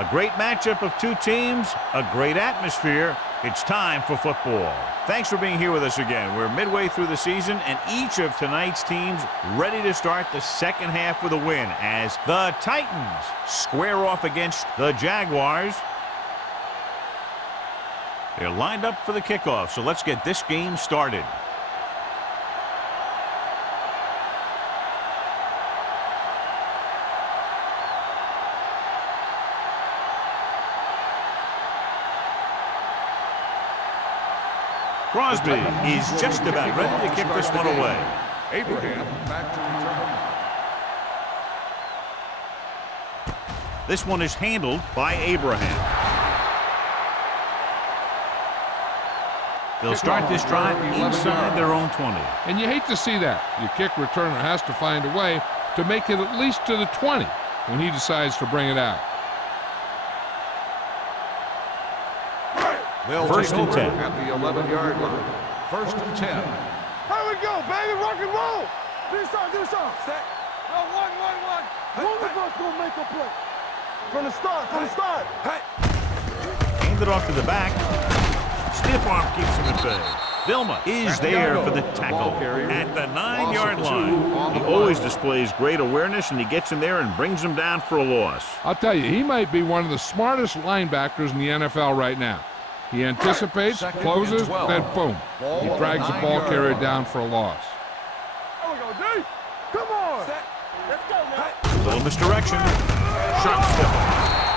A great matchup of two teams, a great atmosphere. It's time for football. Thanks for being here with us again. We're midway through the season, and each of tonight's teams ready to start the second half with a win as the Titans square off against the Jaguars. They're lined up for the kickoff, so let's get this game started. Crosby is just about ready to kick this one away. Abraham back to return. This one is handled by Abraham. They'll start this drive inside their own 20. And you hate to see that. Your kick returner has to find a way to make it at least to the 20 when he decides to bring it out. First and 10. At the 11-yard line. First and 10. Here we go, baby. Rock and roll. Do something. Set. Go, one. One of us gonna make a play. From the start. Hey. Hand it off to the back. Stiff arm keeps him at bay. Vilma is there for the tackle at the 9-yard line. He always displays great awareness, and he gets in there and brings him down for a loss. I'll tell you, he might be one of the smartest linebackers in the NFL right now. He anticipates, closes, then boom. He drags the ball carrier down for a loss. There we go, D. Come on. Let's go, man. Little misdirection. Shot step.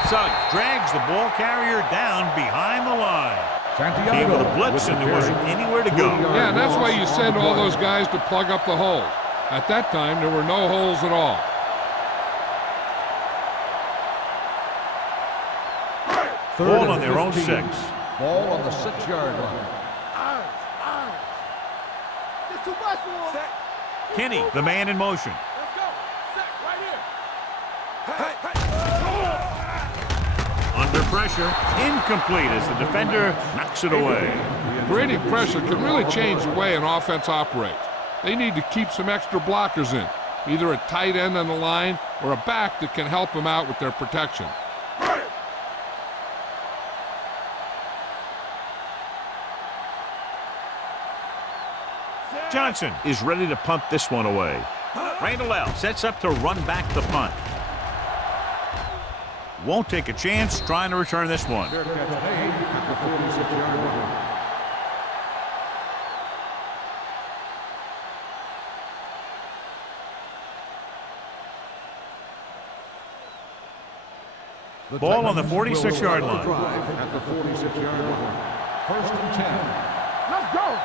Suggs drags the ball carrier down behind the line. Came with a blitz, and there wasn't anywhere to go. Yeah, and that's why you send all those guys to plug up the holes. At that time, there were no holes at all. Ball on their own 6. Ball on the 6-yard line. It's too much for him. Kenny, the man in motion. Let's go. Set right here. Under pressure, incomplete as the defender knocks it away. Creating pressure can really change the way an offense operates. They need to keep some extra blockers in, either a tight end on the line or a back that can help them out with their protection. Johnson is ready to punt this one away. Randall sets up to run back the punt. Won't take a chance trying to return this one. Fair catch made at the 46-yard line. Ball on the 46-yard line. At the 46-yard line. First and 10. Let's go.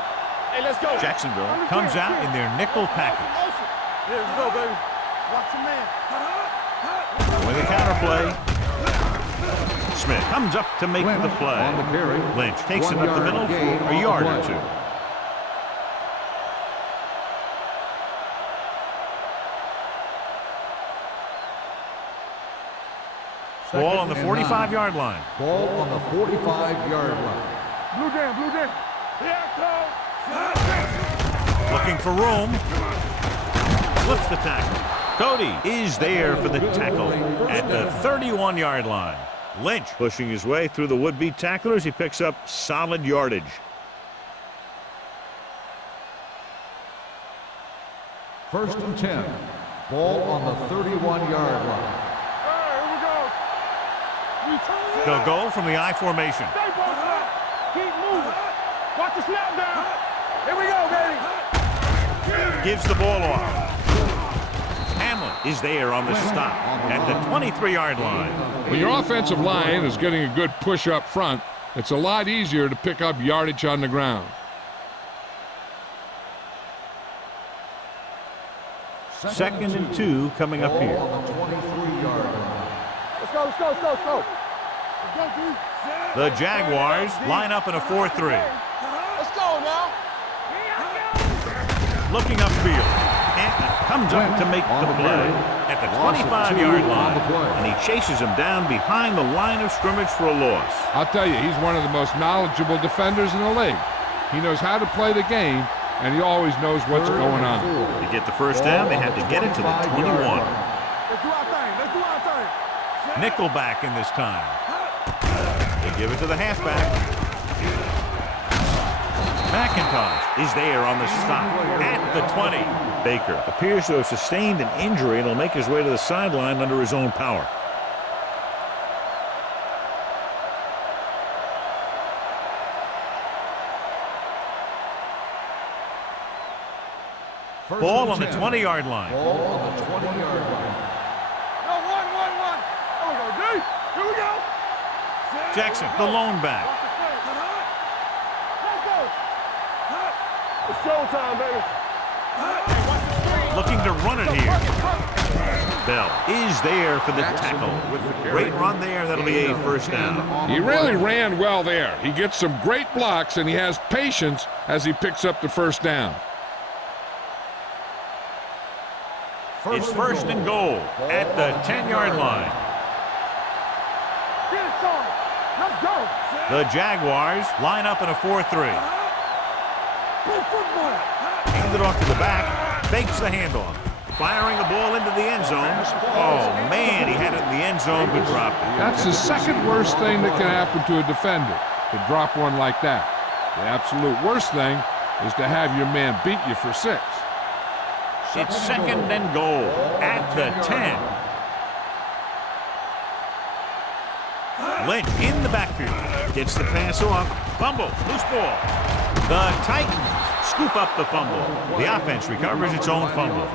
Hey, let's go. Jacksonville comes out in their nickel package. Here we go, baby. Watch your man. With a counterplay. Smith comes up to make the play. On the carry. Lynch takes it up the middle for a yard or two. Ball on the 45-yard line. Ball on the 45-yard line. Blue down. Here I come. Looking for room. Flips the tackle. Cody is there for the tackle at the 31-yard line. Lynch pushing his way through the would-be tacklers. He picks up solid yardage. First and 10. Ball on the 31-yard line. They'll go from the I formation. Keep moving. Watch the snap down. Here we go, baby. Gives the ball off. Hamlin is there on the stop at the 23-yard line. When your offensive line is getting a good push up front, it's a lot easier to pick up yardage on the ground. Second and 2 coming up here. On the 23-yard line. Let's go. The Jaguars line up in a 4-3. Let's go now. Looking upfield. Hampton comes up to make the play at the 25-yard line. And he chases him down behind the line of scrimmage for a loss. I'll tell you, he's one of the most knowledgeable defenders in the league. He knows how to play the game, and he always knows what's going on. To get the first down, they had to get it to the 21. Let's do our thing. Nickelback in this time. They give it to the halfback. McIntosh is there on the stop at the 20. Baker appears to have sustained an injury and will make his way to the sideline under his own power. Ball on the 20-yard line. Ball on the 20-yard line. No, one. Here we go, D. Here we go. Jackson, the lone back. Let's go. It's showtime, baby. Looking to run it here. Bell is there for the tackle. Great run there. That'll be a first down. He really ran well there. He gets some great blocks, and he has patience as he picks up the first down. It's first and goal at the 10-yard line. Get it, Sean. Let's go. The Jaguars line up in a 4-3. Play football. Hand it off to the back. Fakes the handoff. Firing the ball into the end zone. Oh, man, he had it in the end zone but dropped it. That's the second worst thing that can happen to a defender, to drop one like that. The absolute worst thing is to have your man beat you for 6. It's second and goal at the 10. Lynch in the backfield. Gets the pass off. Fumble. Loose ball. The Titans scoop up the fumble. The offense recovers its own fumble.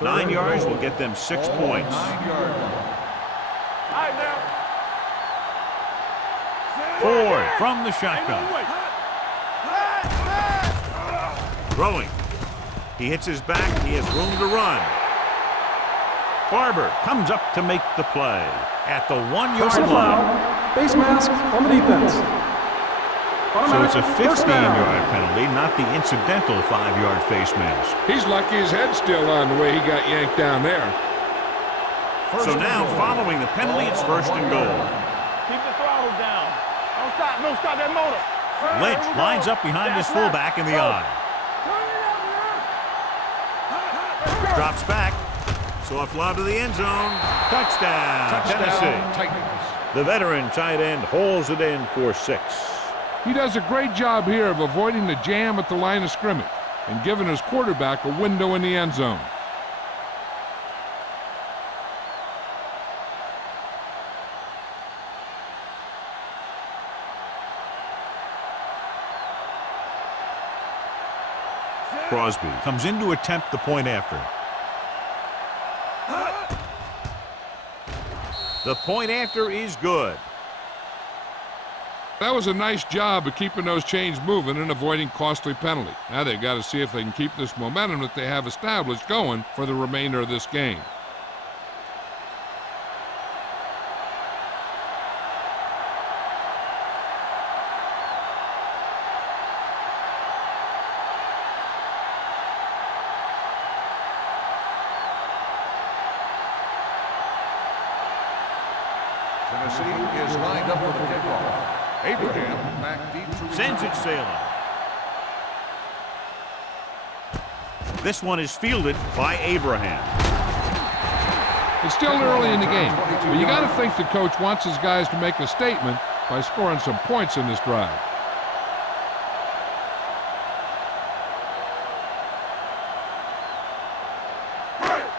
Nine yards will get them 6 points. 9-yard line. All right, now. Ford from the shotgun. Throwing. He hits his back. He has room to run. Barber comes up to make the play at the 1-yard line. Face mask on the defense. So it's a 15-yard penalty, not the incidental 5-yard face mask. He's lucky his head's still on the way he got yanked down there. So now, following the penalty, it's first and goal. Keep the throttle down. Don't stop that motor. Lynch lines up behind his fullback in the eye. Drops back. Soft lob to the end zone. Touchdown, Tennessee. Titans. The veteran tight end holds it in for 6. He does a great job here of avoiding the jam at the line of scrimmage and giving his quarterback a window in the end zone. Crosby comes in to attempt the point after. The point after is good. That was a nice job of keeping those chains moving and avoiding costly penalty. Now they've got to see if they can keep this momentum that they have established going for the remainder of this game. Tennessee is lined up for the kickoff. Abraham back deep to Sends it sailing. This one is fielded by Abraham. It's still early in the game, but you got to think the coach wants his guys to make a statement by scoring some points in this drive.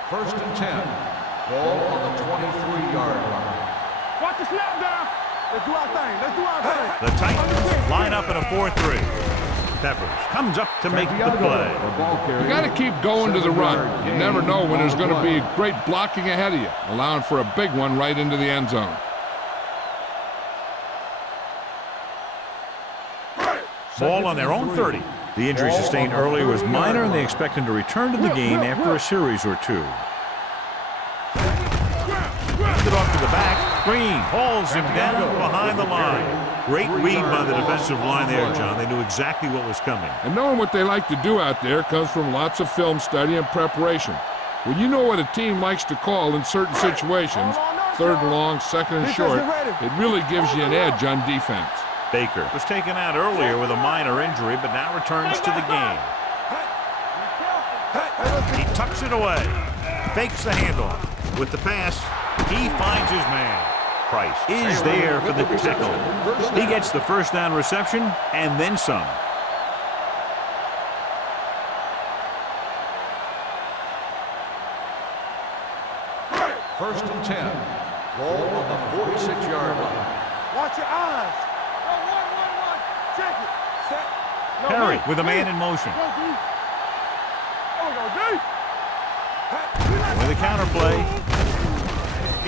First and 10. Ball on the 23-yard line. Watch the snap down. Let's do our thing. Let's do our thing. The Titans line up in a 4-3. Peppers comes up to make the play. You got to keep going to the run. You never know when there's going to be great blocking ahead of you, allowing for a big one right into the end zone. Ball on their own 30. The injury sustained earlier was minor, and they expect him to return to the game after a series or 2. Handed off to the back. Green hauls him down behind the line. Great read by the defensive line there, John. They knew exactly what was coming. And knowing what they like to do out there comes from lots of film study and preparation. When you know what a team likes to call in certain situations, third and long, second and short, it really gives you an edge on defense. Baker was taken out earlier with a minor injury, but now returns to the game. He tucks it away. Fakes the handoff. With the pass, he finds his man. Price is there for the tackle. He gets the first down reception and then some. First and 10. Ball on the 46-yard line. Watch your eyes. Go 1-1-1. Check it. Set. No, Harry D. with a man D. in motion. Go, D. Oh, go, D. With a counter play.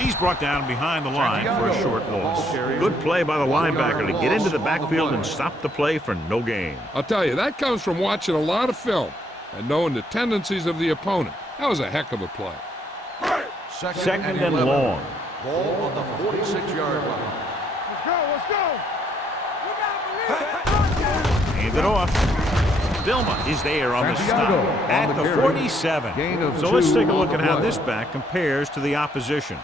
He's brought down behind the line for a short loss. Good play by the linebacker to get into the backfield and stop the play for no gain. I'll tell you, that comes from watching a lot of film and knowing the tendencies of the opponent. That was a heck of a play. Second and long. Ball on the 46-yard line. Let's go, let's go. Hand it off. Vilma is there on the stop at the 47. So let's take a look at how this back compares to the opposition.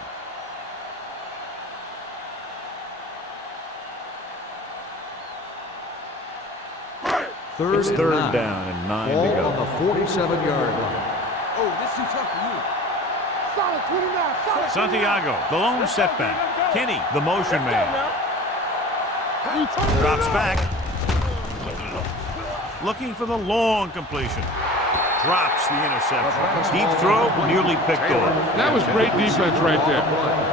It's third down and 9 to Ball go. on the 47-yard line. Oh, this is tough for you. Solid 29. Solid Santiago, the lone setback. Kenny, the motion man. Drops back. Looking for the long completion. Drops the interception. Deep throw, nearly picked off. That was great defense right there.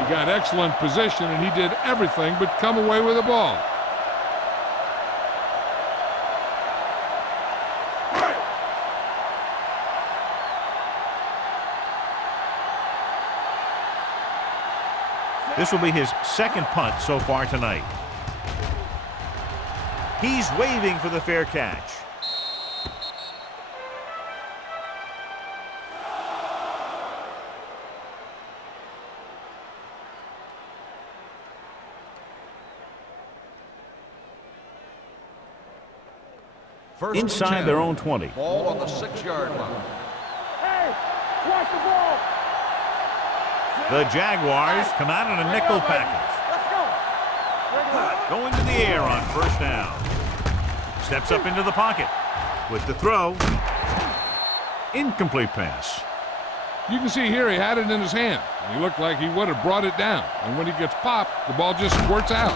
He got excellent position, and he did everything but come away with the ball. This will be his second punt so far tonight. He's waving for the fair catch. First and Inside 10. their own 20. Ball on the 6-yard line. Hey, watch the ball. The Jaguars come out in a nickel package. Let's go. Going to the air on first down. Steps up into the pocket. With the throw. Incomplete pass. You can see here he had it in his hand. He looked like he would have brought it down. And when he gets popped, the ball just squirts out.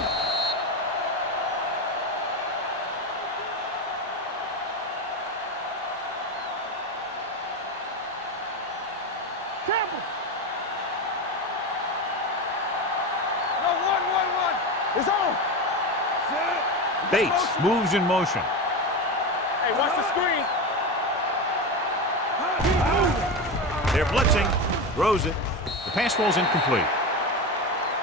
Campbell. No, 1-1-1. It's on. Bates moves in motion. Hey, watch the screen. They're blitzing. Throws it. The pass falls incomplete.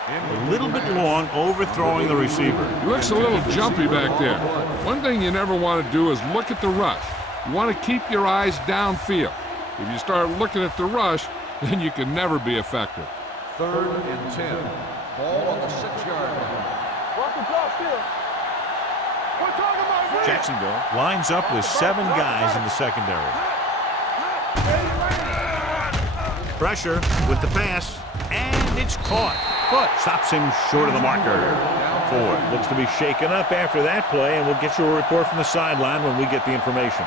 A little bit long, overthrowing the receiver. He looks a little jumpy back there. One thing you never want to do is look at the rush. You want to keep your eyes downfield. If you start looking at the rush, then you can never be effective. Third and 10. Ball on the 6-yard line. Watch the drop still. We're talking about Rick. Jacksonville lines up with 7 guys in the secondary. Pressure with the pass, and it's caught. Foot stops him short of the marker. Ford looks to be shaken up after that play, and we'll get you a report from the sideline when we get the information.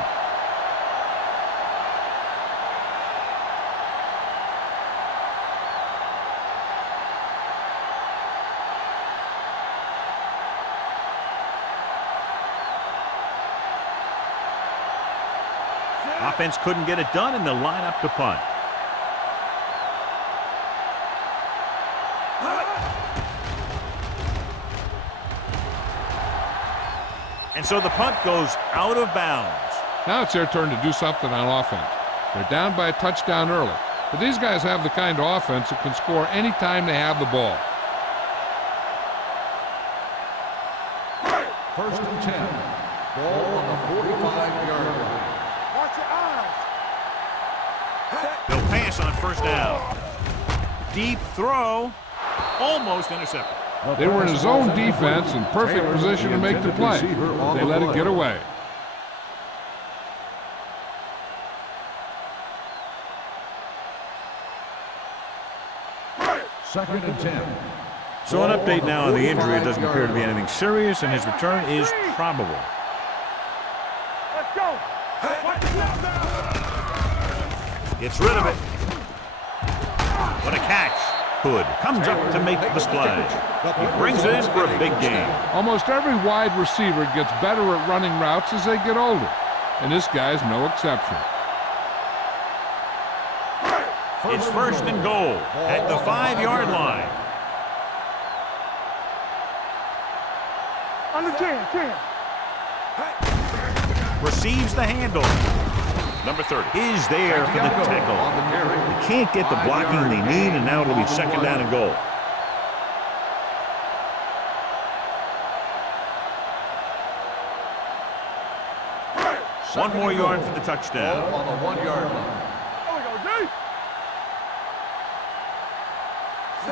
Offense couldn't get it done, and they'll line up to punt. And so the punt goes out of bounds. Now it's their turn to do something on offense. They're down by a touchdown early. But these guys have the kind of offense that can score any time they have the ball. First and 10. Ball on the 45-yard line. Watch your eyes. They'll pass on first down. Deep throw. Almost intercepted. They were in a zone defense in perfect position to make the play. They let it get away. Second and 10. So an update now on the injury. It doesn't appear to be anything serious, and his return is probable. Let's go. Gets rid of it. What a catch. Hood comes up to make the play. He brings it in for a big game. Almost every wide receiver gets better at running routes as they get older, and this guy's no exception. It's first and goal at the 5-yard line. Under 10. Receives the handle. Number 30 is there for the tackle. They can't get the blocking they need, and now it'll be second down and goal. One more yard for the touchdown. On the 1-yard line.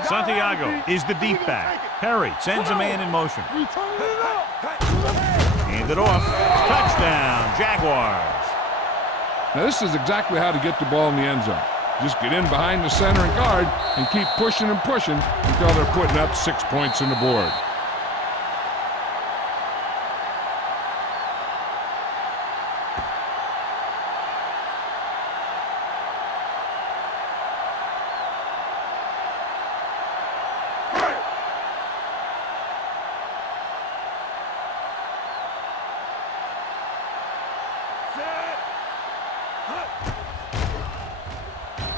Santiago is the deep back. Perry sends a man in motion. Hand it off. Touchdown, Jaguars. Now this is exactly how to get the ball in the end zone. Just get in behind the center and guard and keep pushing and pushing until they're putting up 6 points on the board.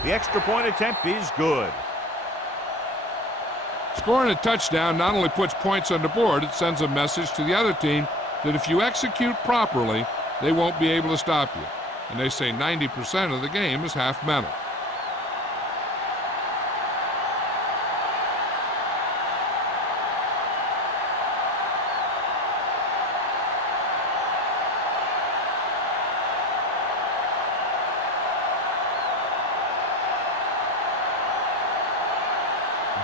The extra point attempt is good. Scoring a touchdown not only puts points on the board, it sends a message to the other team that if you execute properly, they won't be able to stop you. And they say 90% of the game is half mental.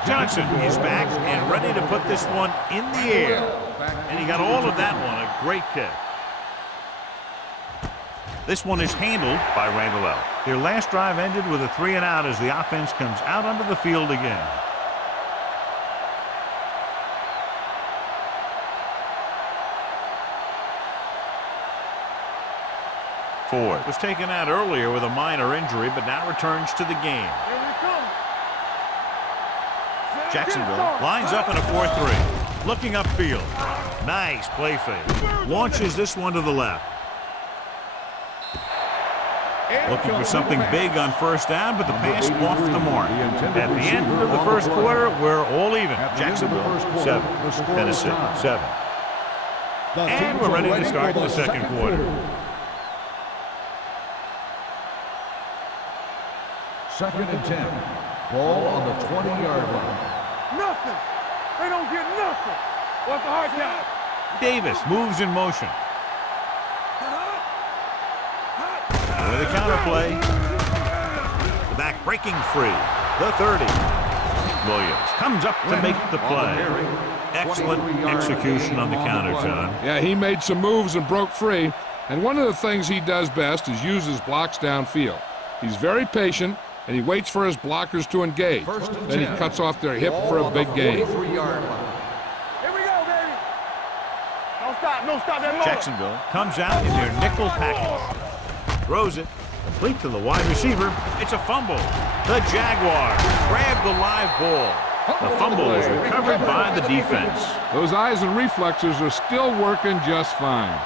Johnson is back and ready to put this one in the air. And he got all of that one. A great kick. This one is handled by Randall L. Their last drive ended with a 3-and-out as the offense comes out onto the field again. Ford was taken out earlier with a minor injury, but now returns to the game. Jacksonville lines up in a 4-3. Looking upfield. Nice play fake. Launches this one to the left. Looking for something big on first down, but the pass off the mark. At the end of the first quarter, we're all even. Jacksonville 7, Tennessee 7. And we're ready to start the second quarter. Second and 10. Ball on the 20-yard line. Nothing. They don't get nothing. What's the hard count? Davis moves in motion. With a counter play. The back breaking free. The 30. Williams comes up to make the play. Excellent execution on the counter, John. Yeah, he made some moves and broke free. And one of the things he does best is use his blocks downfield. He's very patient, and he waits for his blockers to engage. Then he cuts off their hip for a big gain. Here we go, baby. Don't stop. Don't stop that motor. Jacksonville comes out in their nickel package. Throws it. Complete to the wide receiver. It's a fumble. The Jaguars grab the live ball. The fumble is recovered by the defense. Those eyes and reflexes are still working just fine.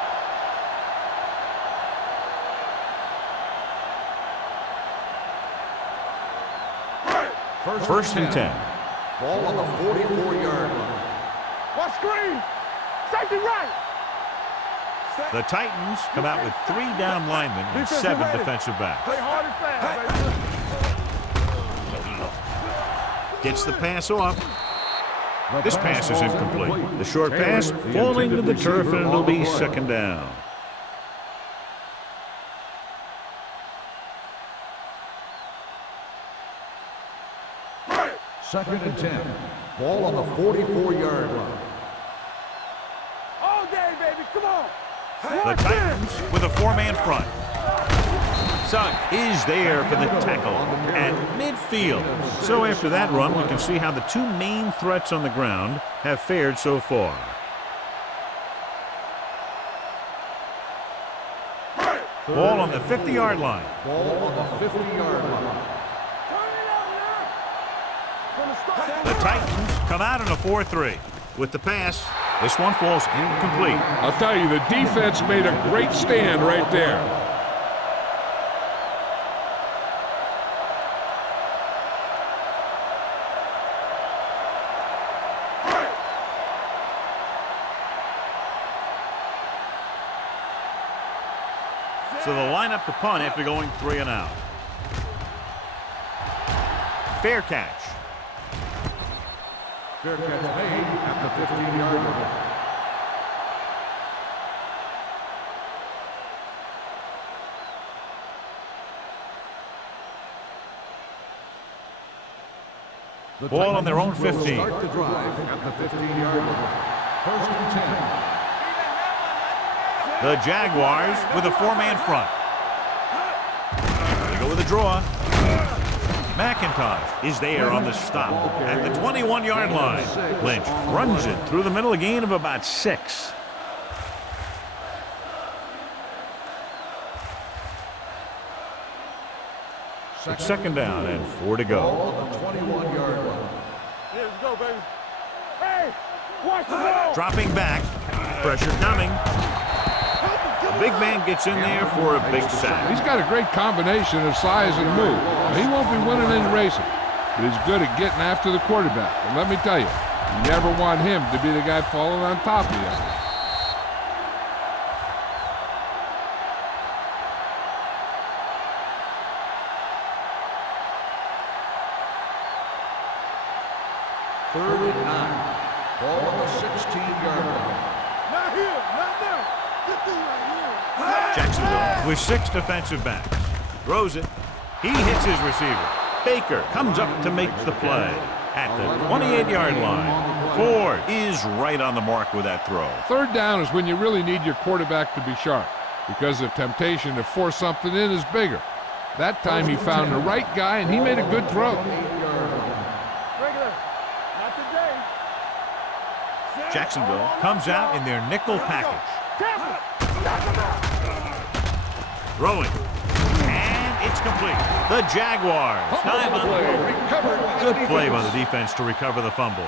First and 10. Ball on the 44-yard line. What screen? Safety right. The Titans come out with 3 down linemen and 7 defensive backs. Play hard and fast, baby. Gets the pass off. This pass is incomplete. The short pass falling to the turf, and it'll be second down. Second and 10. Ball on the 44-yard line. All day, baby. Come on. The Titans with a 4-man front. Sugg is there for the tackle at midfield. So after that run, we can see how the two main threats on the ground have fared so far. Ball on the 50-yard line. Ball on the 50-yard line. The Titans come out in a 4-3. With the pass, this one falls incomplete. I'll tell you, the defense made a great stand right there. So they'll line up the punt after going 3 and out. Fair catch. Fair catch made at the 15-yard line. Ball on their own 15. Start the drive at the 15-yard line. 1st and 10. The Jaguars with a 4-man front. They go with a draw. McIntosh is there on the stop at the 21-yard line. Lynch runs it through the middle, a gain of about 6. It's 2nd down and 4 to go. Ball on the 21-yard line. Here we go, baby. Hey, watch the ball. Dropping back. Pressure coming. The big man gets in there for a big sack. He's got a great combination of size and move. He won't be winning any racing, but he's good at getting after the quarterback. And let me tell you, you never want him to be the guy falling on top of you. Third and 9. Ball on the 16-yard line. Not here, not now. Get through right here. Jacksonville with 6 defensive backs. Throws it. He hits his receiver. Baker comes up to make the play at the 28-yard line. Ford is right on the mark with that throw. 3rd down is when you really need your quarterback to be sharp, because the temptation to force something in is bigger. That time he found the right guy, and he made a good throw. Regular. Not today. Jacksonville comes out in their nickel package. Throwing. And it's complete. The Jaguars. Time on the play. Good play by the defense to recover the fumble.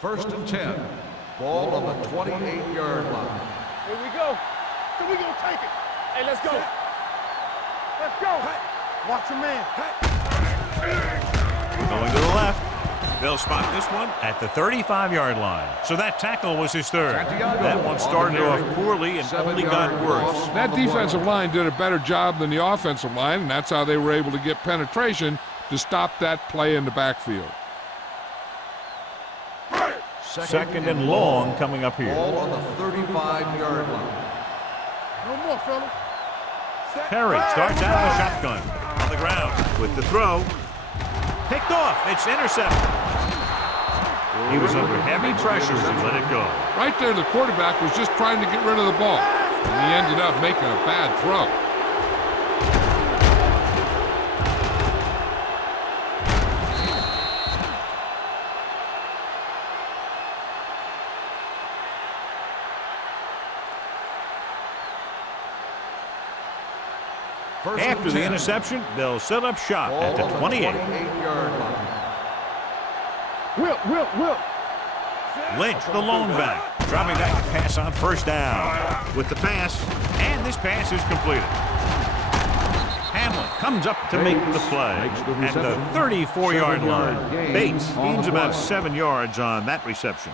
First and 10. Ball on the 28-yard line. Here we go. So we gonna take it. Hey, let's go. Let's go. Watch your man. Going to the left. They'll spot this one at the 35-yard line. So that tackle was his 3rd. That one started off poorly and only got worse. That defensive line did a better job than the offensive line, and that's how they were able to get penetration to stop that play in the backfield. 2nd and long coming up here. Ball on the 35-yard line. No more, fellas. Perry starts out of the shotgun. On the ground with the throw. Picked off. It's intercepted. He was under heavy pressure as he let it go. Right there, the quarterback was just trying to get rid of the ball, and he ended up making a bad throw. After the interception, they'll set up shop at the 28. Whip. Lynch, the lone back, dropping back to pass on 1st down. With the pass, and this pass is completed. Hamlin comes up to make the play at the 34-yard line. Bates gains about 7 yards on that reception.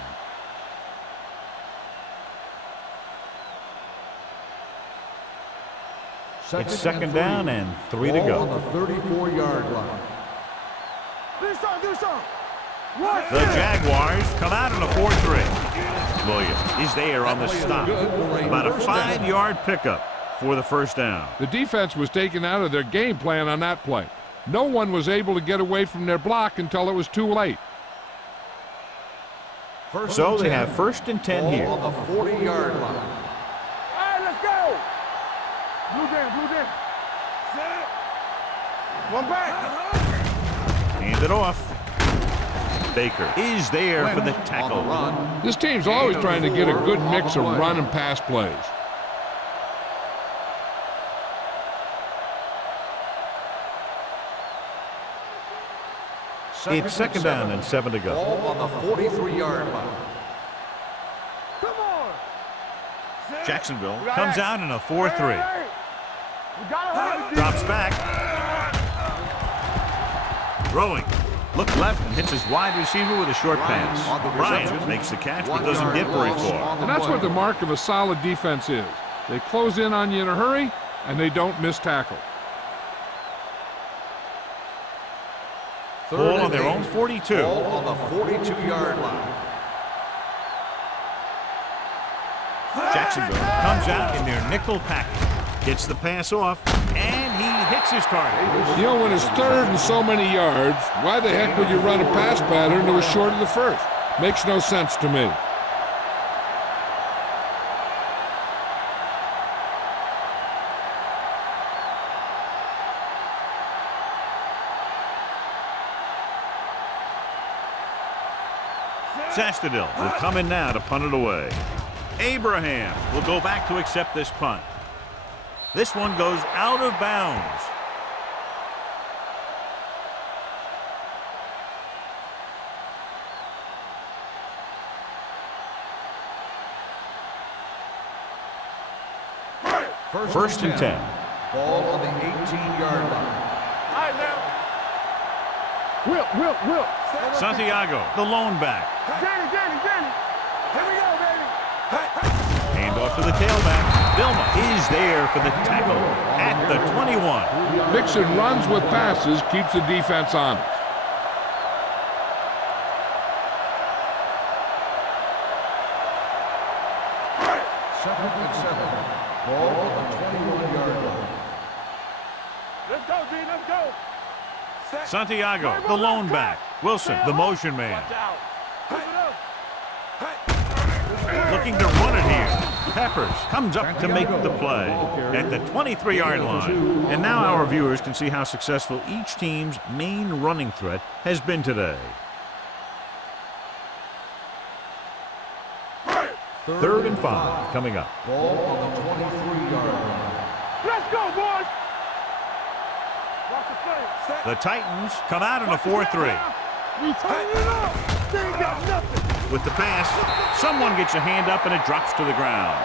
It's 2nd down and 3 to go. On the 34-yard line. Do something. The Jaguars come out in a 4-3. Williams is there on the stop. About a 5-yard pickup for the 1st down. The defense was taken out of their game plan on that play. No one was able to get away from their block until it was too late. So they have 1st and 10 here. On the 40-yard line. All right, let's go. Blue down. Set. One back. Hand it off. Baker is there for the On the tackle. run. This team's always trying to get a good mix of run and pass plays. It's 2nd down and 7 to go. Ball on the 43-yard line. Come on. Set. Jacksonville We got comes that. out in a 4-3. Hey. We gotta hold it, Drops back. Throwing. Look left and hits his wide receiver with a short pass. On the Bryant reception. makes the catch but 1 doesn't yard get very loss far. on the And that's play. what the mark of a solid defense is. They close in on you in a hurry, and they don't miss tackle. Ball on their own 42. Ball on the 42-yard line. Jacksonville comes out in their nickel package. Gets the pass off, and he hits his target. You know, when it's 3rd and so many yards, why the heck would you run a pass pattern that was short of the 1st? Makes no sense to me. Sastadil will come in now to punt it away. Abraham will go back to accept this punt. This one goes out of bounds. First and 10. Ball on the 18-yard line. All right, now. Will. Santiago, the lone back. Danny. Here we go, baby. Hand off to the tailback. Vilma is there for the tackle at the 21. Mixing runs with passes keeps the defense honest. Second and 7. Ball on the 21-yard line. Let's go, D. Let's go. Set. Santiago, the lone back. Wilson, the motion man. Watch out. Push it up. Looking to run it here. Peppers comes up to make the play at the 23-yard line. And now our viewers can see how successful each team's main running threat has been today. 3rd and 5 coming up. Ball on the 23-yard line. Let's go, boys. Watch the play. Set. The Titans come out in a 4-3. We turn it up. They ain't got nothing. With the pass, someone gets a hand up and it drops to the ground.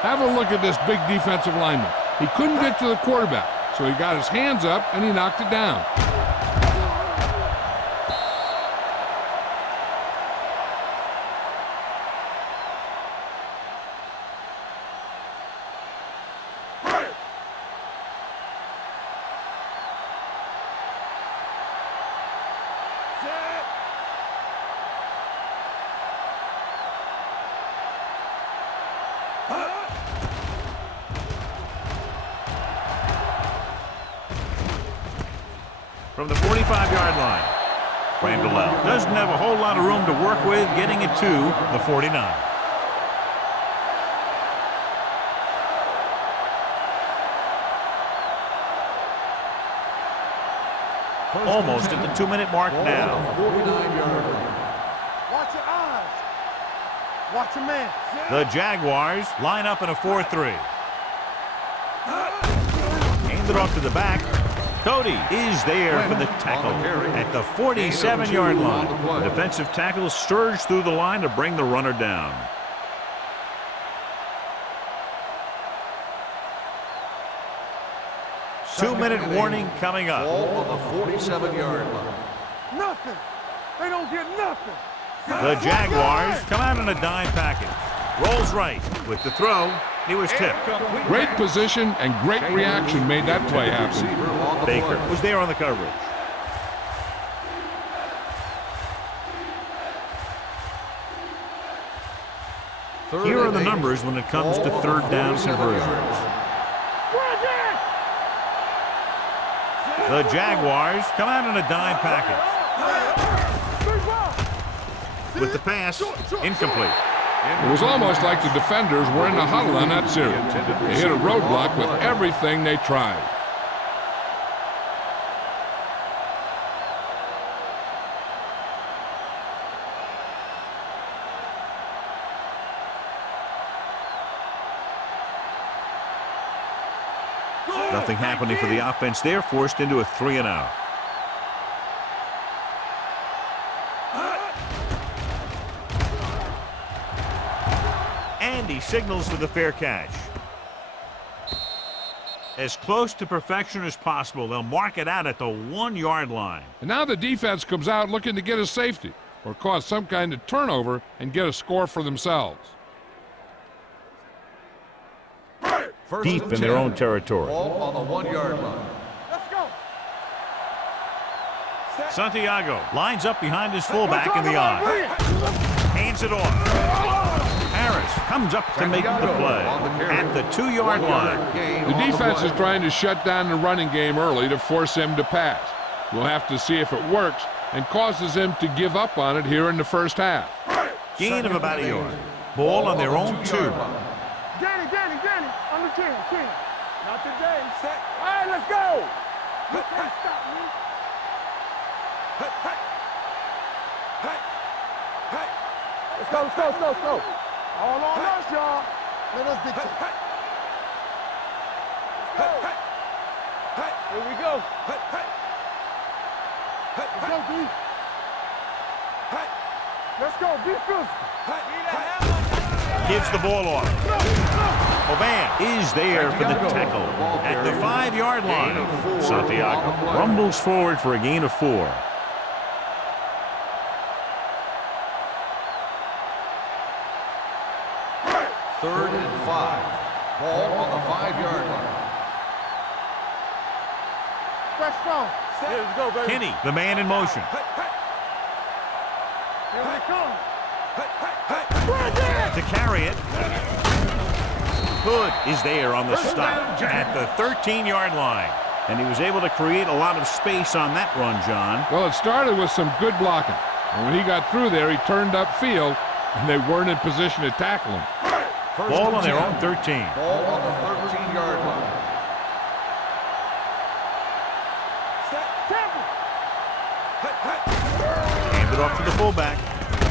Have a look at this big defensive lineman. He couldn't get to the quarterback, so he got his hands up and he knocked it down. From the 45-yard line, Randall doesn't have a whole lot of room to work with, getting it to the 49. Almost at the 2-minute mark now. 49-yard line. Watch your eyes. Watch your man. The Jaguars line up in a 4-3. Hand it off to the back. Cody is there for the tackle at the 47-yard line. The defensive tackle surged through the line to bring the runner down. Two-minute warning coming up. Ball on the 47-yard line. Nothing. They don't get nothing. The Jaguars come out in a dime package. Rolls right with the throw. He was tipped. Great position and great reaction made that play happen. Receiver on the Baker play. was there on the coverage. Here are the numbers when it comes to third down conversions. The Jaguars come out in a dime package. with the pass. Incomplete. It was almost like the defenders were in the huddle on that series. They hit a roadblock with everything they tried. Nothing happening for the offense there, forced into a 3-and-out. And he signals for the fair catch. As close to perfection as possible. They'll mark it out at the 1-yard line. And now the defense comes out looking to get a safety or cause some kind of turnover and get a score for themselves. Deep in their own territory. Ball on the 1-yard line. Let's go. Santiago lines up behind his fullback in the eye. Hands it off. Harris comes up to make the play at the 2-yard line. The defense is trying to shut down the running game early to force him to pass. We'll have to see if it works and causes him to give up on it here in the first half. Gain of about a yard. Ball on their own 2. Danny, on the 10. Not today. Set. All right, let's go. You can't stop me. Let's go. All on us, y'all. Let us dictate. Here we go. Let's go, D. Let's go, be physical. Gives the ball off. Ovan is there for the tackle at the 5-yard line. Santiago rumbles forward for a gain of 4. Third and 5. Ball on the 5-yard line. Let's go. Here we go, baby. Kenny, the man in motion. Here we come. To carry it. Hood is there on the stop at the 13-yard line. And he was able to create a lot of space on that run, John. Well, it started with some good blocking. And when he got through there, he turned upfield, and they weren't in position to tackle him. Ball on their own 13. Ball on the 13-yard line. Hand it off to the fullback.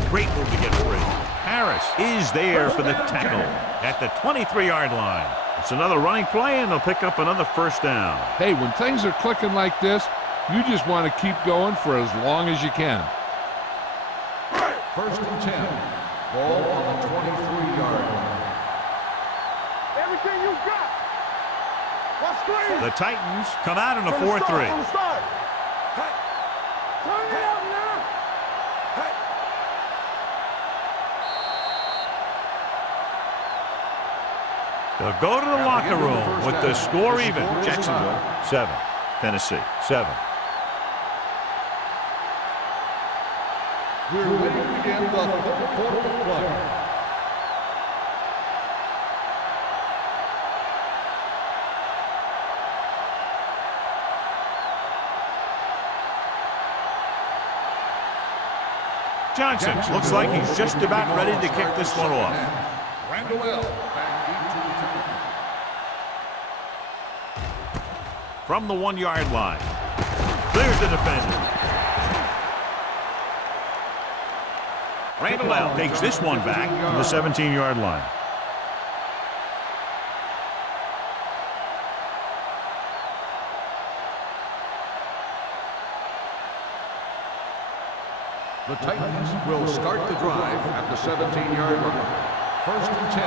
Great move to get free. Harris is there for the tackle at the 23-yard line. It's another running play, and they'll pick up another first down. Hey, when things are clicking like this, you just want to keep going for as long as you can. First and 10. Ball on the 23-yard line. Everything you got. What's screen? The Titans come out in a 4-3. From the start. Turn it up now. They'll go to the locker room with the score even. Jacksonville 7, Tennessee 7. We're ready to begin the third quarter of play. Johnson looks like he's just about ready to kick this one off. Randall back into the time. From the 1-yard line. Clears the defender. Randall takes this one back to the 17-yard line. The Titans will start the drive at the 17-yard line. First and 10.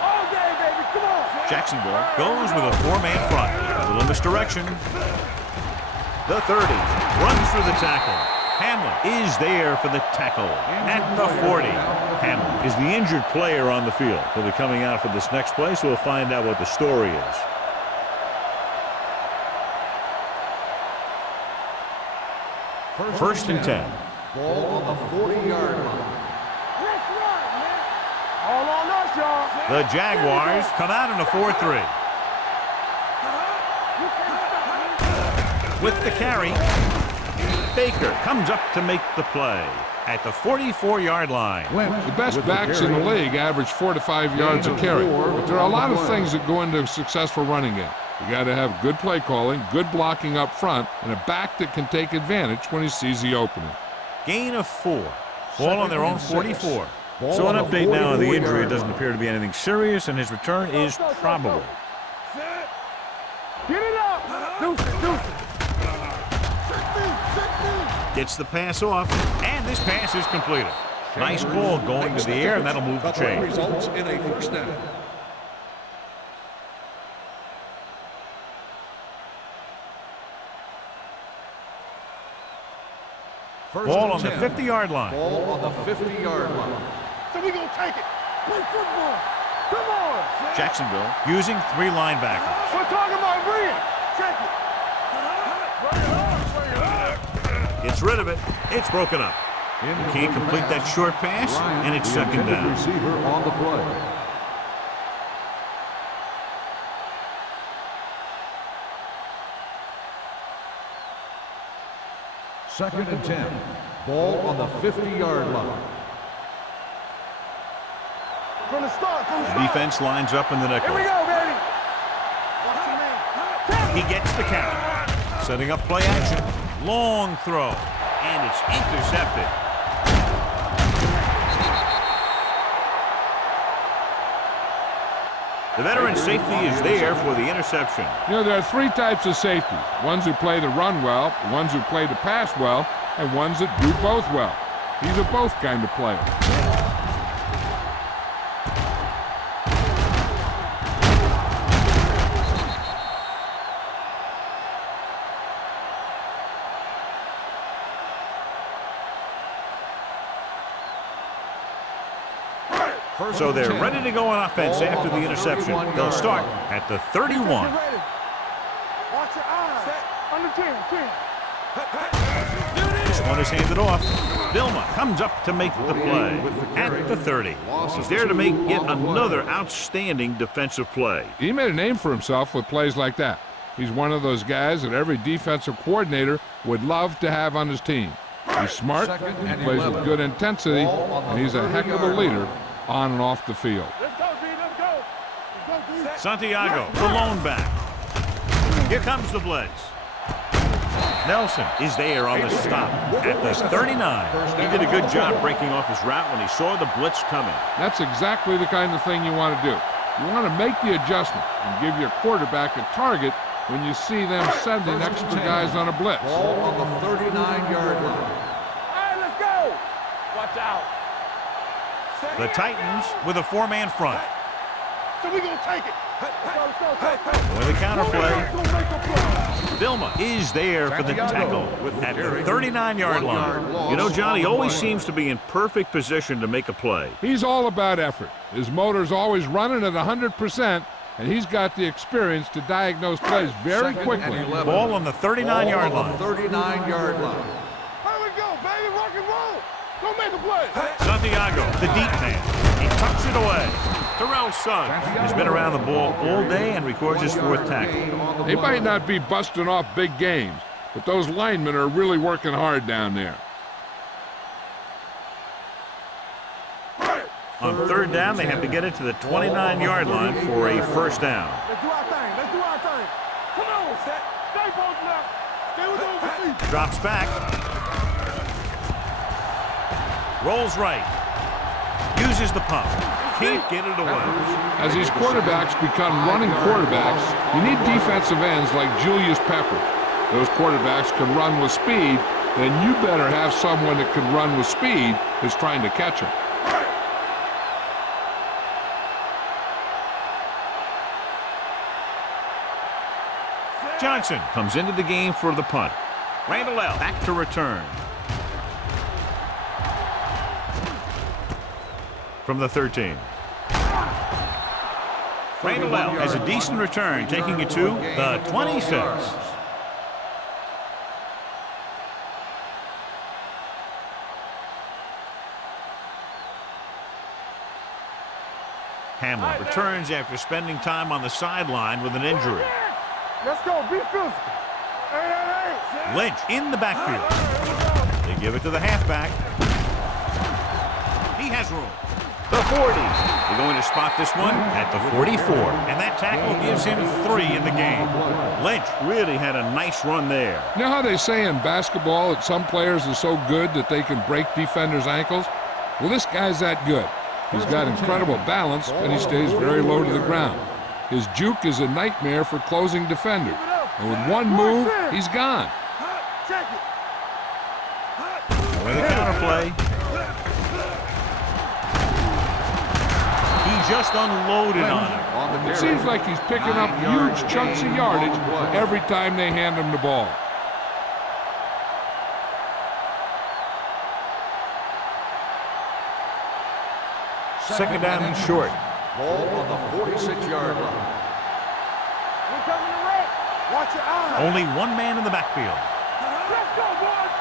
All day, baby. Come on. Jacksonville goes with a 4-man front. A little misdirection. The 30 runs through the tackle. Hamlin is there for the tackle at the 40. Hamlin is the injured player on the field. He'll be coming out for this next play, so we'll find out what the story is. First and 10. Ball on the 40-yard line. Let's run, man. All on us, y'all. The Jaguars come out in a 4-3. You can't stop me. With the carry, Baker comes up to make the play. at the 44-yard line. The best backs in the league average 4 to 5 yards a carry, but there are a lot of things that go into a successful running game. You got to have good play calling, good blocking up front, and a back that can take advantage when he sees the opening. Gain of 4. Ball on their own 44. So an update now on the injury. It doesn't appear to be anything serious, and his return is probable. Get it up! Deuce. Gets the pass off, and this pass is completed. Nice ball going to the air, and that'll move the chain. Results in a first down. Ball on the 50-yard line. Ball on the 50-yard line. So we gonna take it. Play football. Come on. Jacksonville using 3 linebackers. We're talking about bring it. Check it. Gets rid of it. It's broken up. Can't complete that short pass, and it's second down. Receiver on the play. Second and 10. Ball on the 50-yard line. From the start. Defense lines up in the nickel. Here we go, baby. Watch your man. He gets the count. Setting up play action. Long throw, and it's intercepted. The veteran safety is there for the interception. You know, there are 3 types of safety. Ones who play to run well, ones who play to pass well, and ones that do both well. He's a both kind of player. So they're ready to go on offense after the interception. They'll start at the 31. Watch your eyes. Under 10. This one is handed off. Vilma comes up to make the play at the 30. He's there to make yet another outstanding defensive play. He made a name for himself with plays like that. He's one of those guys that every defensive coordinator would love to have on his team. He's smart, he plays with good intensity, and he's a heck of a leader on and off the field. Let's go, D. Let's go. Let's go, D. Santiago, the lone back. Here comes the blitz. Nelson is there on the stop at the 39. He did a good job breaking off his route when he saw the blitz coming. That's exactly the kind of thing you want to do. You want to make the adjustment and give your quarterback a target when you see them sending extra guys on a blitz. Ball on the 39-yard line. All right, let's go. Watch out. The Titans with a 4-man front. So we gonna take it. Let's go. With a counterplay, Vilma is there for the tackle at the 39-yard line. You know, Johnny always seems to be in perfect position to make a play. He's all about effort. His motor's always running at 100%, and he's got the experience to diagnose plays very quickly. Ball on the 39-yard line. 39-yard line. Here we go, baby. Rock and roll. Go make a play. Santiago, the deep man. He tucks it away. Terrell Suggs has been around the ball all day and records his 4th tackle. They might not be busting off big games, but those linemen are really working hard down there. On 3rd down, they have to get it to the 29-yard line for a first down. Let's do our thing. Let's do our thing. Come on, set. Stay both now. Stay with those feet. Drops back. Rolls right. Uses the pump. Can't get it away. As these quarterbacks become running quarterbacks, you need defensive ends like Julius Pepper. Those quarterbacks can run with speed, then you better have someone that can run with speed that's trying to catch them. Johnson comes into the game for the punt. Randall L. back to return. From the 13. Randall L. has a decent return, taking it to the 26. Hamlin returns after spending time on the sideline with an injury. Let's go. Be physical. Hey. Lynch in the backfield. They give it to the halfback. He has room. The 40. They're going to spot this one at the 44. And that tackle gives him 3 in the game. Lynch really had a nice run there. You know how they say in basketball that some players are so good that they can break defenders' ankles? Well, this guy's that good. He's got incredible balance, and he stays very low to the ground. His juke is a nightmare for closing defenders. And with one move, he's gone. With the counterplay. He just unloaded on him. It seems like he's picking up huge chunks of yardage every time they hand him the ball. Second down and short. Ball on the 46-yard line. Watch your eyes. Only one man in the backfield. Let's go, boys.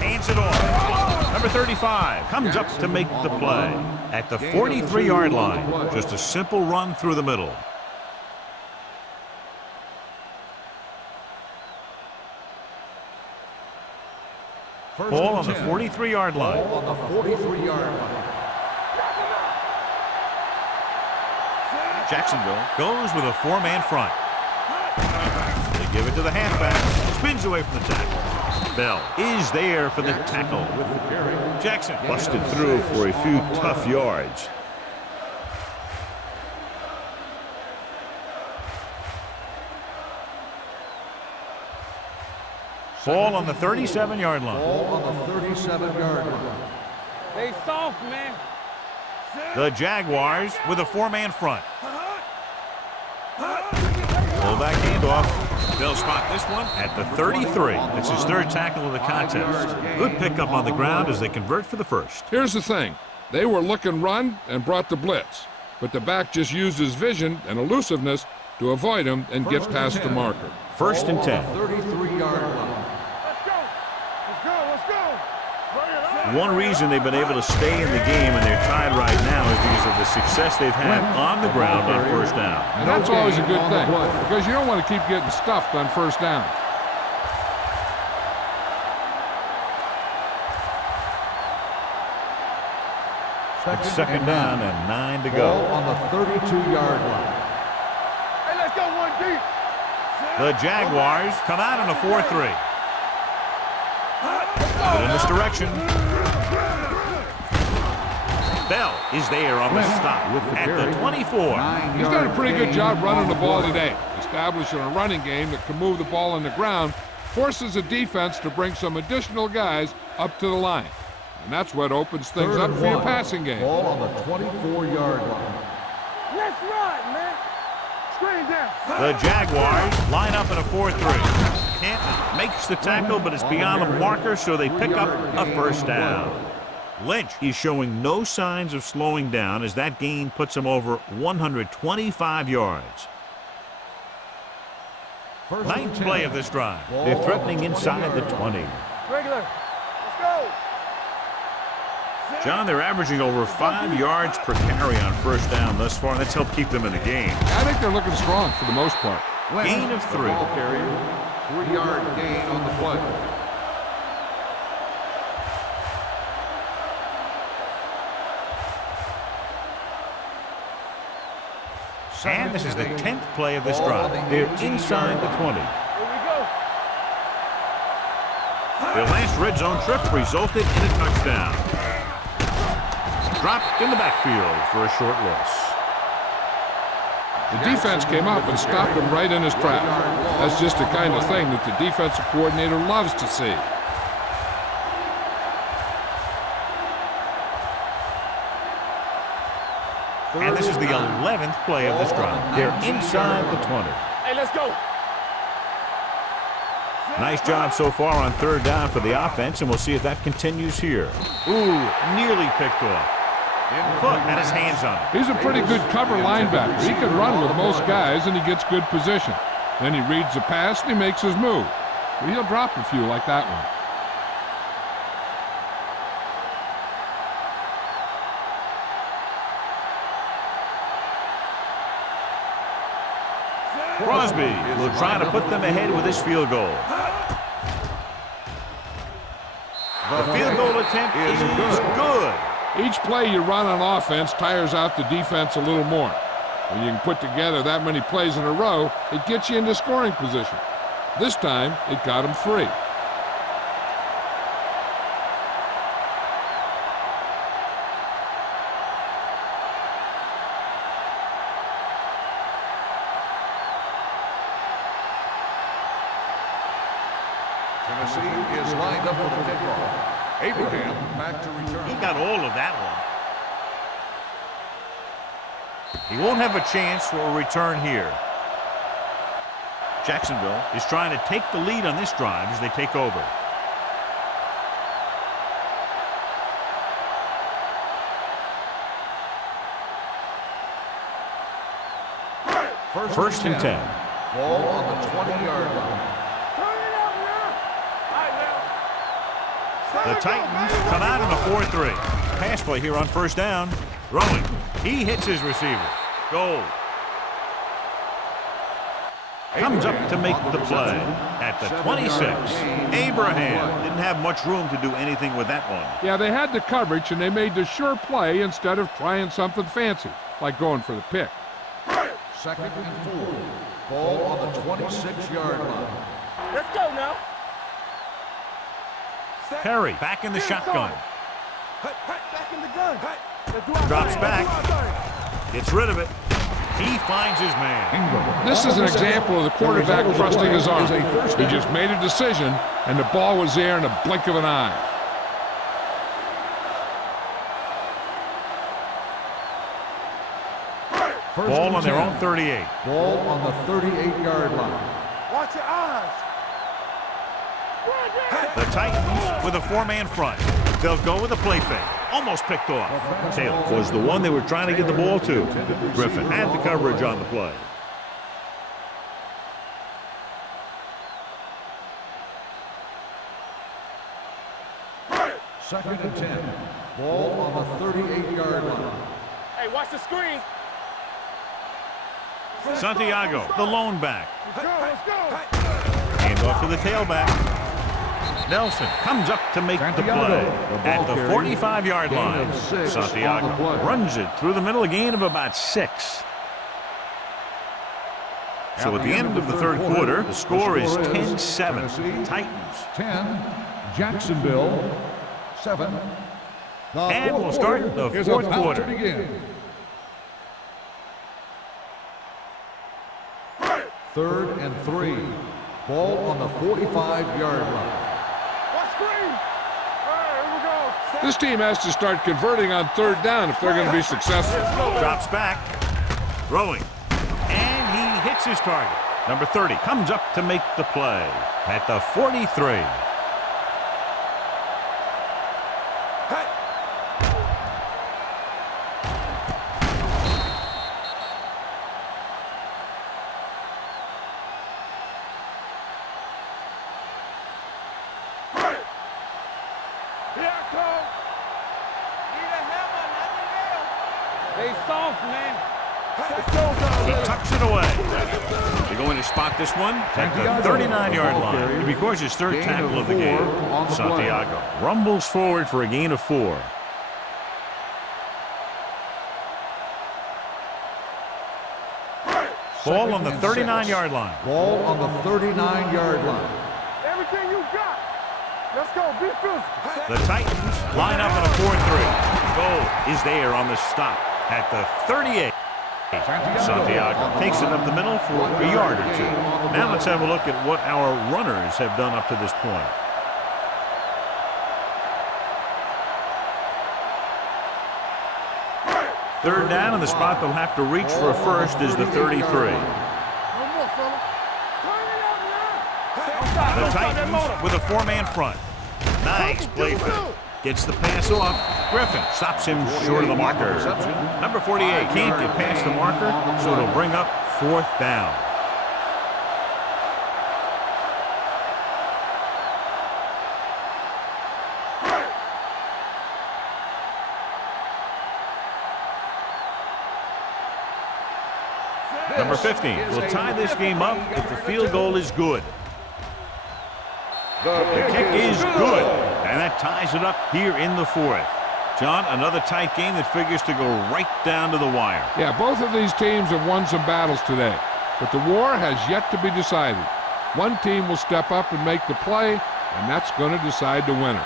Hands it off. Number 35 comes up to make the play at the 43-yard line. Just a simple run through the middle. Ball on the 43-yard line. Ball on the 43-yard line. Jacksonville goes with a 4-man front. They give it to the halfback. Spins away from the tackle. Bell is there for the tackle. Jackson busted through for a few tough yards. Ball on the 37-yard line. Ball on the 37-yard line. They soft, man. The Jaguars with a 4-man front. Fullback handoff. They'll spot this one at the 33. It's his 3rd tackle of the contest. Good pickup on the ground as they convert for the first. Here's the thing. They were looking run and brought the blitz. But the back just used his vision and elusiveness to avoid him and get past the marker. First and 10. 33-yard line. One reason they've been able to stay in the game and they're tied right now is because of the success they've had on the ground on first down. And that's always a good thing, because you don't want to keep getting stuffed on first down. It's second down and 9 to Ball go. on the 32-yard line. Hey, let's go one deep. The Jaguars come out on a 4-3. Good in this direction. Bell is there on the stop at the 24. He's done a pretty good job running the ball today, establishing a running game that can move the ball on the ground, forces the defense to bring some additional guys up to the line. And that's what opens things up for your passing game. Ball on the 24-yard line. Let's run, man. Screen down. The Jaguars line up in a 4-3. Kent makes the tackle, but it's beyond the marker, so they pick up a first down. Lynch is showing no signs of slowing down as that gain puts him over 125 yards. Ninth play of this drive. They're threatening inside the 20. Regular. Let's go. John, they're averaging over 5 yards per carry on first down thus far, and that's helped keep them in the game. I think they're looking strong for the most part. Gain of 3. 3-yard gain on the play. And this is the 10th play of this drive. They're inside the 20. Here we go. Their last red zone trip resulted in a touchdown. Dropped in the backfield for a short loss. The defense came up and stopped him right in his tracks. That's just the kind of thing that the defensive coordinator loves to see. And this is the 11th play of this drive. They're inside the 20. Hey, let's go. Nice job so far on 3rd down for the offense, and we'll see if that continues here. Ooh, nearly picked off. Foot had his hands on it. He's a pretty good cover linebacker. He can run with most guys, and he gets good position. Then he reads the pass, and he makes his move. But he'll drop a few like that one. Crosby will try to put them ahead with his field goal. The field goal attempt is good. Each play you run on offense tires out the defense a little more. When you can put together that many plays in a row, it gets you into scoring position. This time, it got him 3. Tennessee is lined up for the kickoff. Abraham back to return. He got all of that one. He won't have a chance for a return here. Jacksonville is trying to take the lead on this drive as they take over. First and 10. Ball on the 20-yard line. The Titans come out in a 4-3. Pass play here on first down. Throwing. He hits his receiver. Goal. Comes up to make the play at the 26. Abraham didn't have much room to do anything with that one. Yeah, they had the coverage, and they made the sure play instead of trying something fancy, like going for the pick. 2nd and 4. Ball on the 26-yard line. Let's go now. Perry back in the shotgun. Back in the gun. Drops back. Gets rid of it. He finds his man. This is an example of the quarterback trusting his arm. He just made a decision, and the ball was there in a blink of an eye. Ball on their own 38. Ball on the 38-yard line. Watch your eyes. The Titans with a 4-man front. They'll go with a play fake. Almost picked off. Taylor was the one they were trying to get the ball to. Griffin had the coverage on the play. Second and 10. Ball on the 38-yard line. Hey, watch the screen. Santiago, the lone back. Let's go. Hand off to the tailback. Nelson comes up to make the play at the 45-yard line. Santiago runs it through the middle, a gain of about 6. So at the end of the third quarter, the score is 10-7. Titans. 10, Jacksonville 7. And we'll start the fourth quarter. Third and 3. Ball on the 45-yard line. This team has to start converting on third down if they're going to be successful. Drops back. Throwing. And he hits his target. Number 30 comes up to make the play at the 43. He tucks it away. They're going to spot this one at the 39-yard line. It records his third tackle of the game. Santiago rumbles forward for a gain of 4. Ball on the 39-yard line. Ball on the 39-yard line. Everything you got. Let's go. Be physical. The Titans line up in a 4-3. Goal is there on the stop at the 38. Santiago takes it up the middle for a yard or 2. Now let's have a look at what our runners have done up to this point. Third down, and the spot they'll have to reach for a first is the 33. The Titans with a 4-man front. Nice play fake. Gets the pass off. Griffin stops him short of the marker. Number 48 can't get past the marker, so it'll bring up 4th down. Number 15 will tie this game up if the field goal is good. The kick is good. And that ties it up here in the fourth. John, another tight game that figures to go right down to the wire. Yeah, both of these teams have won some battles today, but the war has yet to be decided. One team will step up and make the play, and that's going to decide the winner.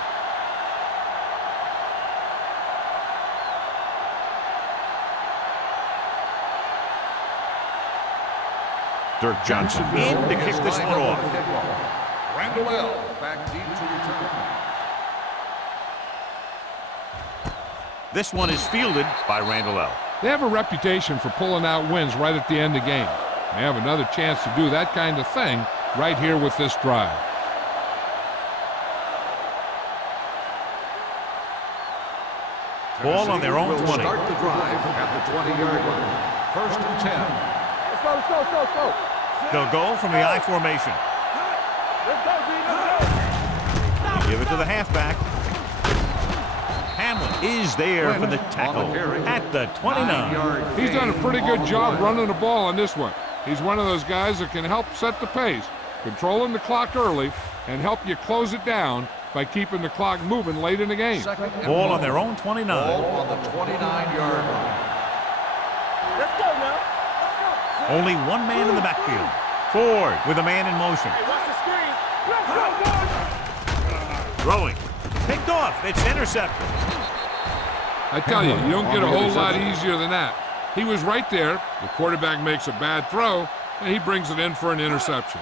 Dirk Johnson in to kick this one off. Randall back deep to return. This one is fielded by Randall L. They have a reputation for pulling out wins right at the end of the game. They have another chance to do that kind of thing right here with this drive. Ball on their own 20. Start the drive at the 20-yard line. First and 10. Let's go, let's go, let's go, let's go. They'll go from the I formation. Let's go, D, let's go. Give it to the halfback. Hamlin is there for the tackle at the 29. He's done a pretty good job running the ball on this one. He's one of those guys that can help set the pace, controlling the clock early, and help you close it down by keeping the clock moving late in the game. Ball on their own 29. Ball on the 29-yard line. Let's go now. Let's go. Only one man in the backfield. Ford with a man in motion. Hey, watch the screen. Let's go, boys. Throwing. Picked off. It's intercepted. I tell you, you don't get a whole lot easier than that. He was right there. The quarterback makes a bad throw, and he brings it in for an interception.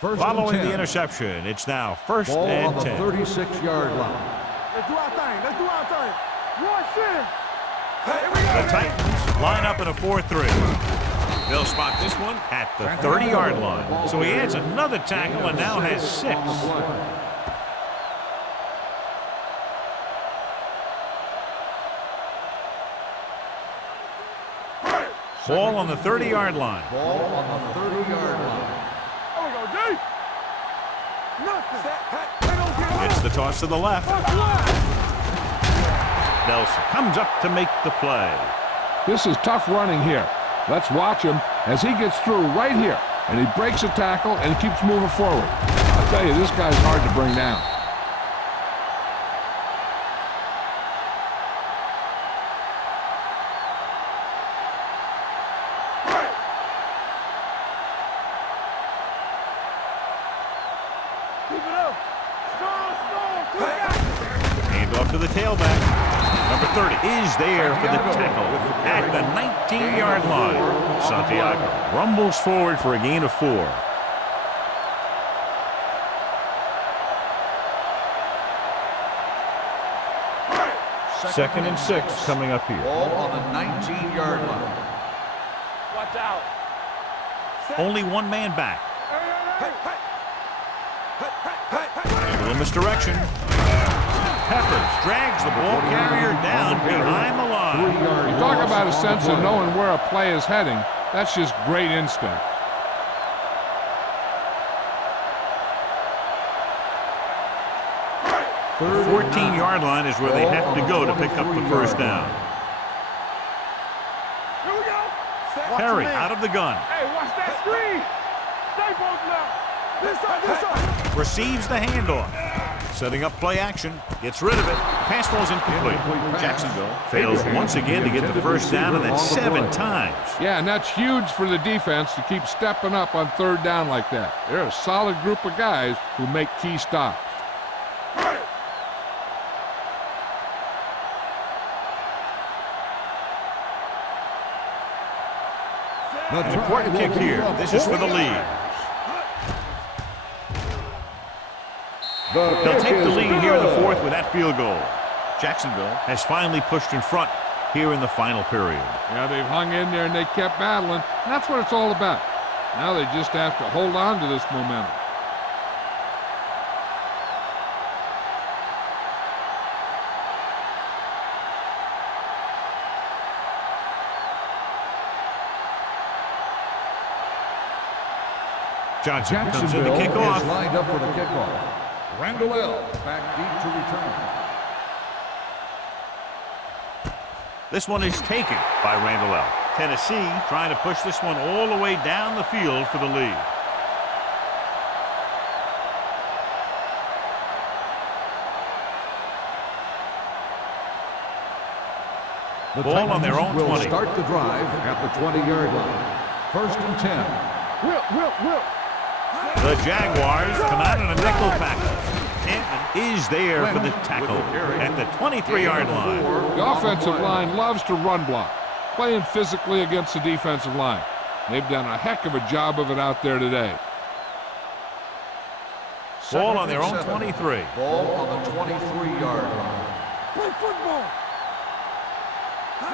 Following the interception, it's now first Ball and on the 10. 36-yard line. Let's do our thing. Let's do our thing. Rush in. Here we go. The Titans line up in a 4-3. They'll spot this one at the 30-yard line. So he adds another tackle and now has 6. Ball on the 30-yard line. Ball on the 30-yard line. There we go, D. Nothing. They don't get Gets the toss to the left. Nelson comes up to make the play. This is tough running here. Let's watch him as he gets through right here, and he breaks a tackle and keeps moving forward. I'll tell you, this guy's hard to bring down. Keep it up. Strong. Keep it. Hand off to the tailback. Number 30 is there for the tackle at the 19-yard line. Santiago rumbles forward for a gain of 4. Second and 6 coming up here. Ball on the 19-yard line. Watch out. Only one man back. Hey. Little misdirection. Peppers drags the ball carrier down behind the line. You talk about a sense of knowing where a play is heading. That's just great instinct. The 14-yard line is where they have to go to pick up the first down. Here we go. Perry out of the gun. Hey, watch that screen. Stay both now. This side. Receives the handoff. Setting up play action. Gets rid of it. Pass ball's incomplete. Jacksonville fails once again to get the first down, and that's 7 times. Yeah, and that's huge for the defense to keep stepping up on third down like that. They're a solid group of guys who make key stops. An important kick here. This is for the lead. They'll take the lead here in the fourth with that field goal. Jacksonville has finally pushed in front here in the final period. Yeah, they've hung in there and they kept battling. And that's what it's all about. Now they just have to hold on to this momentum. Johnson comes in to kick off. Is lined up for the kickoff. Randall back deep to return. This one is taken by Randall L. Tennessee trying to push this one all the way down the field for the lead. The Ball on their own will 20. Start the drive at the 20-yard line. First and 10. Whip. The Jaguars come out in a nickel tackle. And is there for the tackle at the 23-yard line. The offensive line loves to run block, playing physically against the defensive line. They've done a heck of a job of it out there today. Ball on their own 23. Ball on the 23-yard line. Play football.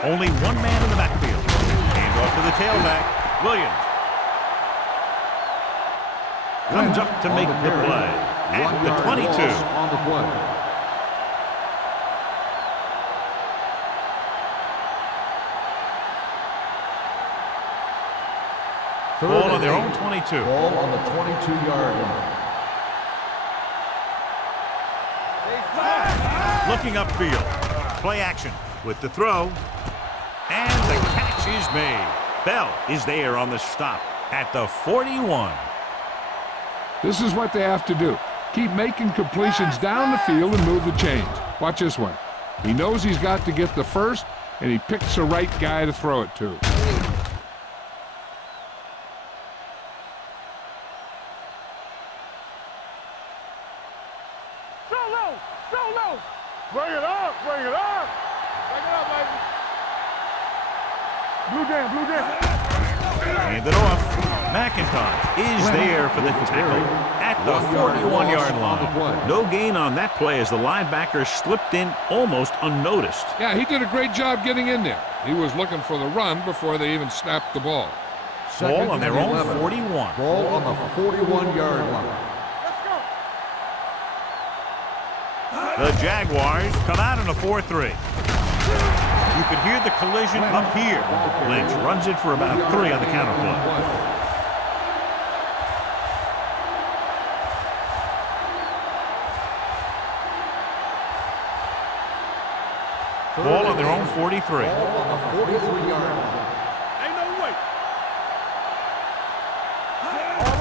Only one man in the backfield. Hand off to the tailback, Williams. Comes up to make the play at the 22. On the play. Ball on their own 22. Ball on the 22-yard line. Looking upfield. Play action with the throw. And the catch is made. Bell is there on the stop at the 41. This is what they have to do. Keep making completions down the field and move the chains. Watch this one. He knows he's got to get the first, and he picks the right guy to throw it to. Solo. Bring it up. Bring it up, baby. Blue down. Hand it off. McIntosh is there for the tackle at the 41-yard line. No gain on that play as the linebacker slipped in almost unnoticed. Yeah, he did a great job getting in there. He was looking for the run before they even snapped the ball. Ball on their own 41. Ball on the 41-yard line. The Jaguars come out in a 4-3. You could hear the collision up here. Lynch runs it for about 3 on the counter play. Ball on their own 43. Ball on the 43-yard line. Ain't no way.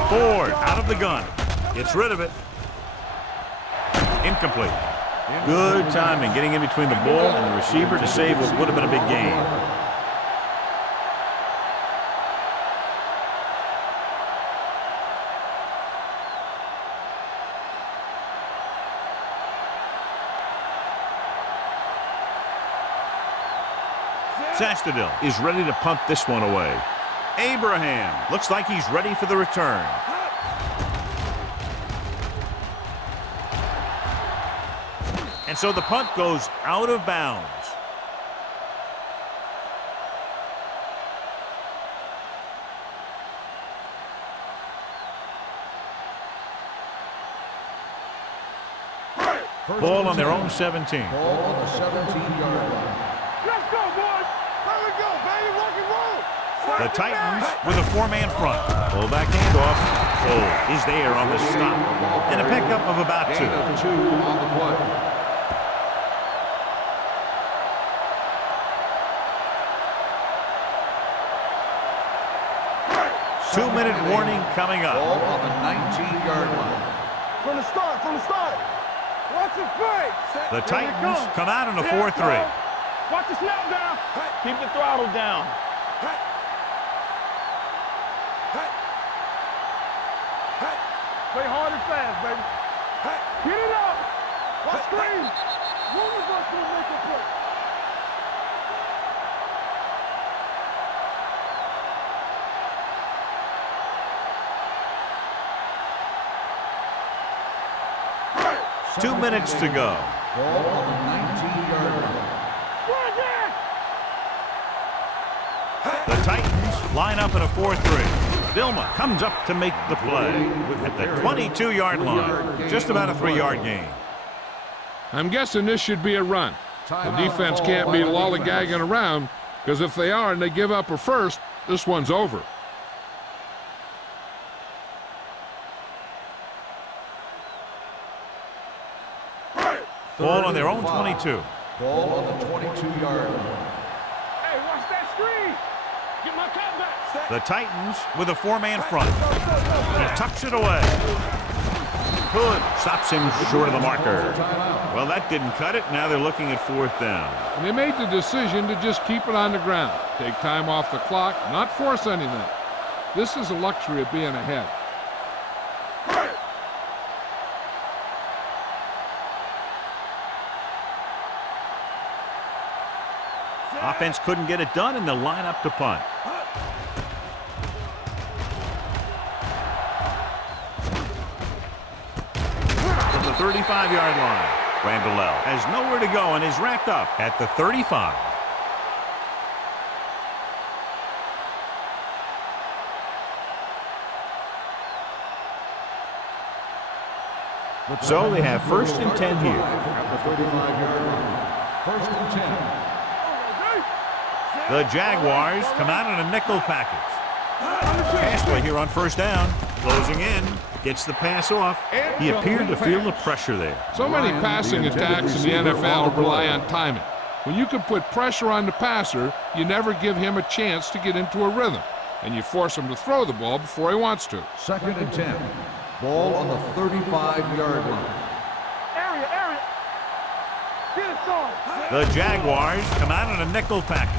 Ford out of the gun. Gets rid of it. Incomplete. Good timing getting in between the ball and the receiver to save what would have been a big gain. Sastadil is ready to punt this one away. Abraham looks like he's ready for the return. And so the punt goes out of bounds. Ball on their own 17. Ball on the 17-yard line. Let's go, boys. Let it go, baby. Rock and roll. The Titans with a 4-man front. Fullback handoff. Cole is there on the stop. And a pickup of about 2. Gain of 2 on the play. Two-minute warning coming up. Ball on the 19-yard line. From the start. Watch it play. The Titans come out in a 4-3. Watch the snap down. Keep the throttle down. Play hard and fast, baby. Get it up. Watch screen. One of us will make a play. Two minutes to go. Ball on the 19-yard line. The Titans line up in a 4-3. Dilma comes up to make the play at the 22-yard line. Just about a 3-yard gain. I'm guessing this should be a run. The defense can't be lollygagging around, because if they are and they give up a first, this one's over. Ball on their own 22. Ball on the 22-yard line. The Titans with a four-man front. He tucks it away. Hood stops him short of the marker. Well, that didn't cut it. Now they're looking at fourth down. And they made the decision to just keep it on the ground. Take time off the clock, not force anything. This is the luxury of being ahead. Offense couldn't get it done, and they'll line up to punt. From the 35-yard line, Randall has nowhere to go and is wrapped up at the 35. So they have 1st and 10 here. At the 35-yard line. 1st and 10. The Jaguars come out in a nickel package. Pass play here on 1st down. Closing in. Gets the pass off. He appeared to feel the pressure there. So many passing attacks in the NFL rely on timing. When you can put pressure on the passer, you never give him a chance to get into a rhythm. And you force him to throw the ball before he wants to. 2nd and 10. Ball on the 35-yard line. Area. Get it on. The Jaguars come out in a nickel package.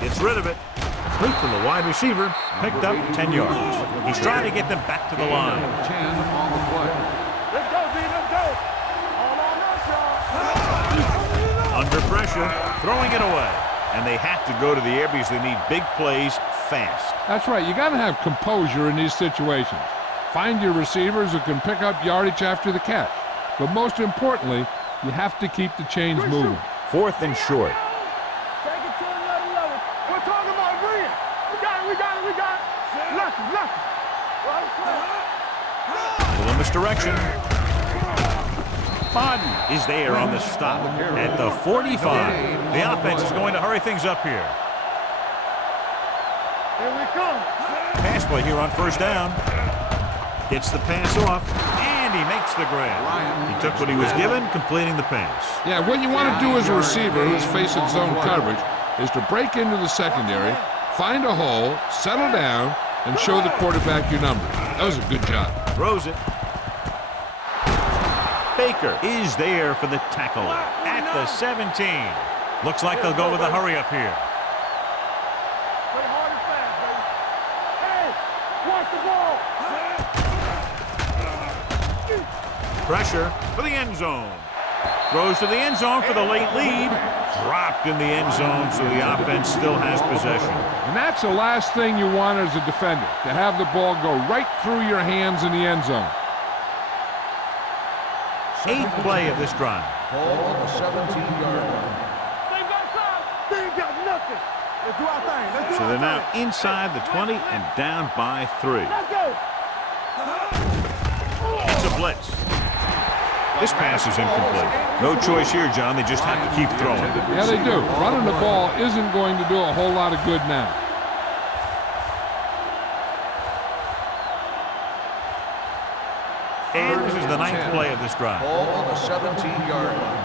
Gets rid of it. Complete to the wide receiver. Picked up 10 yards. He's trying to get them back to the line. 10 on the play. Let's go, D. Let's go. All on us, y'all. Under pressure. Throwing it away. And they have to go to the air because they need big plays fast. That's right. You got to have composure in these situations. Find your receivers who can pick up yardage after the catch. But most importantly, you have to keep the chains moving. 4th and short. Take it to another level. We're talking about Green. We got it. Lucky. A little misdirection. Bodden is there on the stop at the 45. The offense is going to hurry things up here. Here we come. Pass play here on 1st down. Gets the pass off, and he makes the grab. He took what he was given, completing the pass. Yeah, what you want to do as a receiver who's facing zone coverage is to break into the secondary, find a hole, settle down, and show the quarterback your number. That was a good job. Throws it. Baker is there for the tackle at the 17. Looks like they'll go with a hurry up here. Play hard and fast, baby. Hey, watch the ball. Pressure for the end zone. Throws to the end zone for the late lead. Dropped in the end zone, so the offense still has possession. And that's the last thing you want as a defender, to have the ball go right through your hands in the end zone. 8th play of this drive. Ball on the 17-yard line. They ain't got nothing. Let's do our thing. So they're now inside the 20 and down by 3. Let's go. It's a blitz. This pass is incomplete. No choice here, John. They just have to keep throwing. Yeah, they do. Running the ball isn't going to do a whole lot of good now. And this is the 9th play of this drive. Ball on the 17-yard line.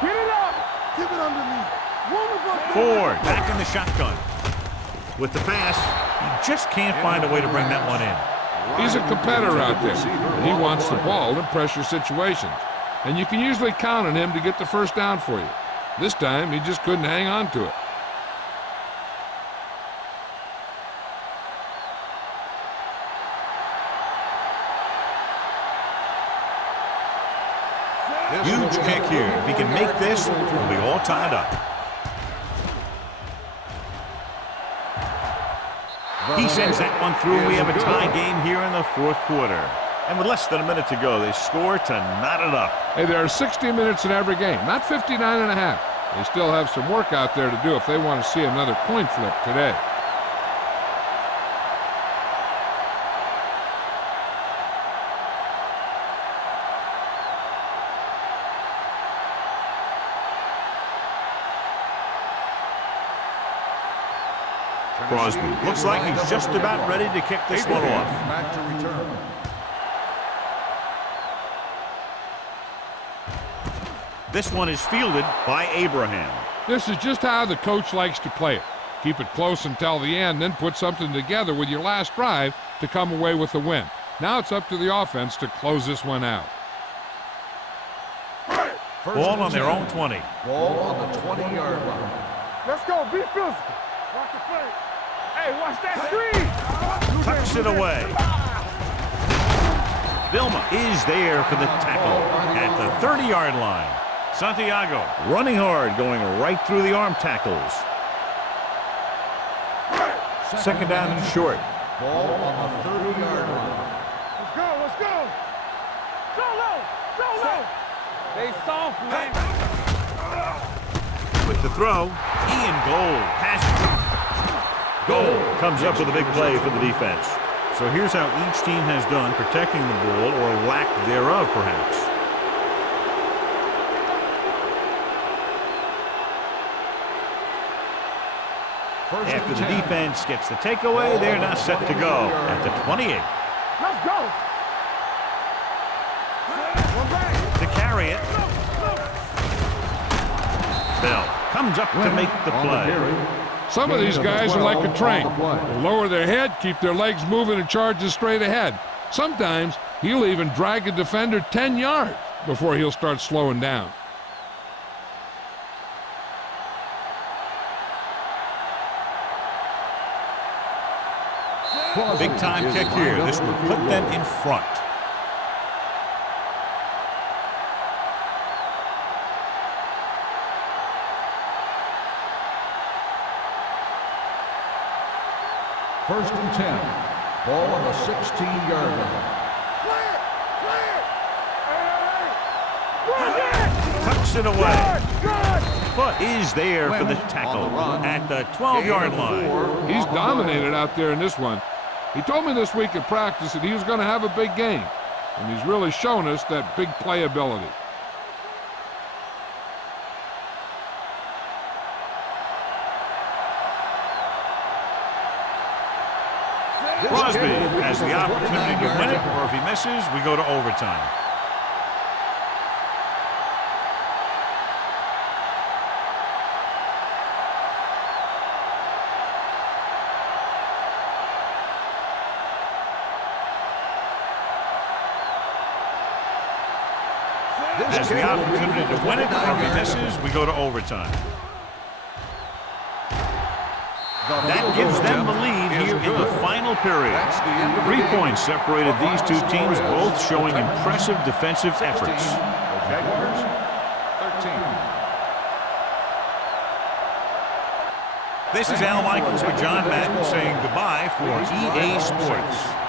Get it up. Keep it underneath. Ford back in the shotgun. With the pass, he just can't find a way to bring that one in. He's a competitor out there, and he wants the ball in pressure situations. And you can usually count on him to get the first down for you. This time, he just couldn't hang on to it. Huge kick here. If he can make this, we'll be all tied up. He sends that one through, and we have a tie game here in the 4th quarter. And with less than a minute to go, they score to knot it up. Hey, there are 60 minutes in every game, not 59 and a half. They still have some work out there to do if they want to see another coin flip today. Crosby looks like he's just about ready to kick this one off. Back to return. This one is fielded by Abraham. This is just how the coach likes to play it. Keep it close until the end, then put something together with your last drive to come away with the win. Now it's up to the offense to close this one out. Ball on their own 20. Ball on the 20-yard line. Let's go. Be physical. Watch the play. Hey, watch that screen. Tucks it away. Vilma is there for the tackle at the 30-yard line. Santiago running hard, going right through the arm tackles. Second down and short. Ball on the 30-yard line. Let's go. Let's go. Go low. Go low. They soft, man. With the throw, Ian Gold passes. Gold comes up with a big play for the defense. So here's how each team has done protecting the ball, or lack thereof, perhaps. After the defense gets the takeaway, they're now set to go at the 28. Let's go. To carry it. Bell comes up to make the play. Some of these guys are like a train. They'll lower their head, keep their legs moving, and charges straight ahead. Sometimes he'll even drag a defender 10 yards before he'll start slowing down. Big time kick here. This would put them in front. First and 10. Ball on the 16-yard line. Tucks it away. Foot is there for the tackle at the 12-yard line. He's dominated out there in this one. He told me this week at practice that he was going to have a big game, and he's really shown us that big playability. Crosby has the opportunity to win it, or if he misses, we go to overtime. Has the opportunity to win it, or if he misses, we go to overtime. That gives them the lead here in the final period. 3 points separated these two teams, both showing impressive defensive efforts. Jaguars, 13. This is Al Michaels with John Madden saying goodbye for EA Sports.